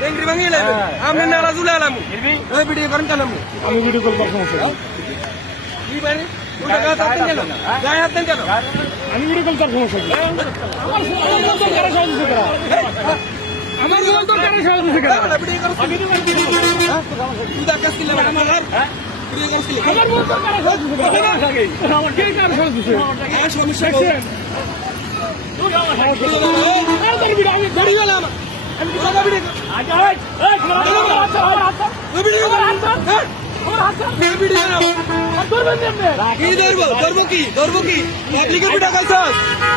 টেংরি ভাঙিয়ে লাইবে আমি নারা জুলে আলাম ওই ভিডিও করেন কেন আমি ভিডিও কল করব কি মানে ওটা গায়ে হাত দেন কেন গায়ে হাত দেন কেন আমি ভিডিও কল করব আমার মোবাইল তো কারে সহজ হচ্ছে কেন ভিডিও করছ তুই দা কাজ কিলে আমার ভিডিও করছ আমার মোবাইল তো কারে সহজ হচ্ছে আমার কে কারে সহজ হচ্ছে আর সমস্যা কি তুই আমার ভিডিও আমি ভিডিও গেলাম আমি কথা ভিডিও আচ্ছা এই ভিডিও ভিডিও না কি ধরবো কি পাবলিকের ভিডিও খাইছস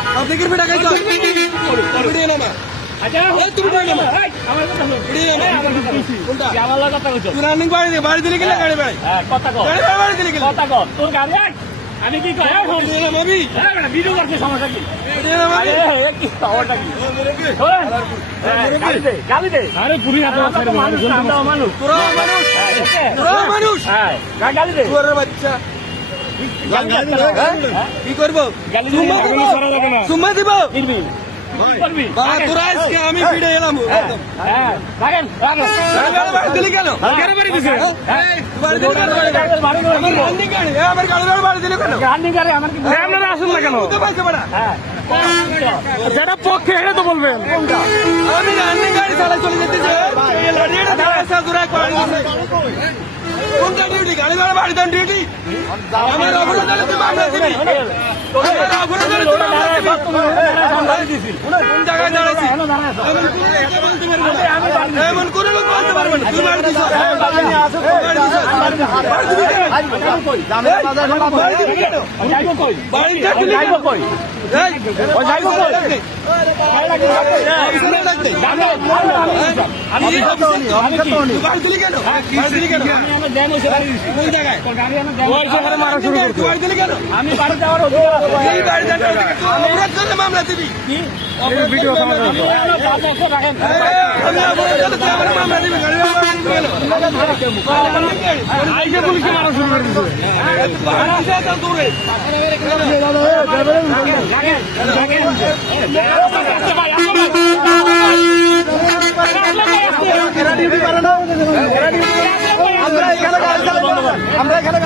পাবলিকের ভিডিও খাইছস ভিডিও না আচ্ছা ওই তুমি ভিডিও না আমার কথা বল ভিডিও না কোনটা আমার লাগা কথা কইছো তুই রানিং বাড়ি দিলি কিনা গাড়ি ভাই হ্যাঁ কথা কও গাড়ি বাড়ি দিলি কিনা কথা কও তোর গাড়ি আমি কি কই ভিডিও না মাবি ভিডিও করতে সমস্যা কি ভিডিও না মাবি কি খবরটা কি গালি দে আরে পুরি হাতে মানুষ তোরা মানুষ হ্যাঁ গালি দে তোর বাচ্চা কি করবো গালি সুম্মা দিব করবি বাবা তোরা আজকে আমি ভিডিও এলাম হ্যাঁ রাখেন বাড়ি দিলি কেন কেন বাড়ি দিছে বাড়ি দিলি কেন আমার রানিং গাড়ি আমার গাড়ি বাড়ি দিলি কেন গালি গাড়ি আমার কি আপনারা আসুন না কেন তো পাইছে বড়া হ্যাঁ যেটা পক্ষে এটা তো বলবেন কোনটা আমি রানিং গাড়ি চালাই চলে যেতেছে এই লড়িটা দাঁড়াইছে দূরে বাড়ি দিছে কোনটা ডিউটি গাড়ি বাড়ি দেন ডিউটি আমার অপরাধ হলে তুমি মামলা দিবি আমার অপরাধ হলে তুমি মামলা দিবি কোন জায়গায় দাঁড়াইছি এমন করে লোক বলতে পারবে না তুই বাড়ি দিছ আমি বাড়ি যাওয়ার মামলা দিবি ভিডিও মামলা দিবি আইসে পুলিশে মারা শুরু করে দিচ্ছে আমরা এখানে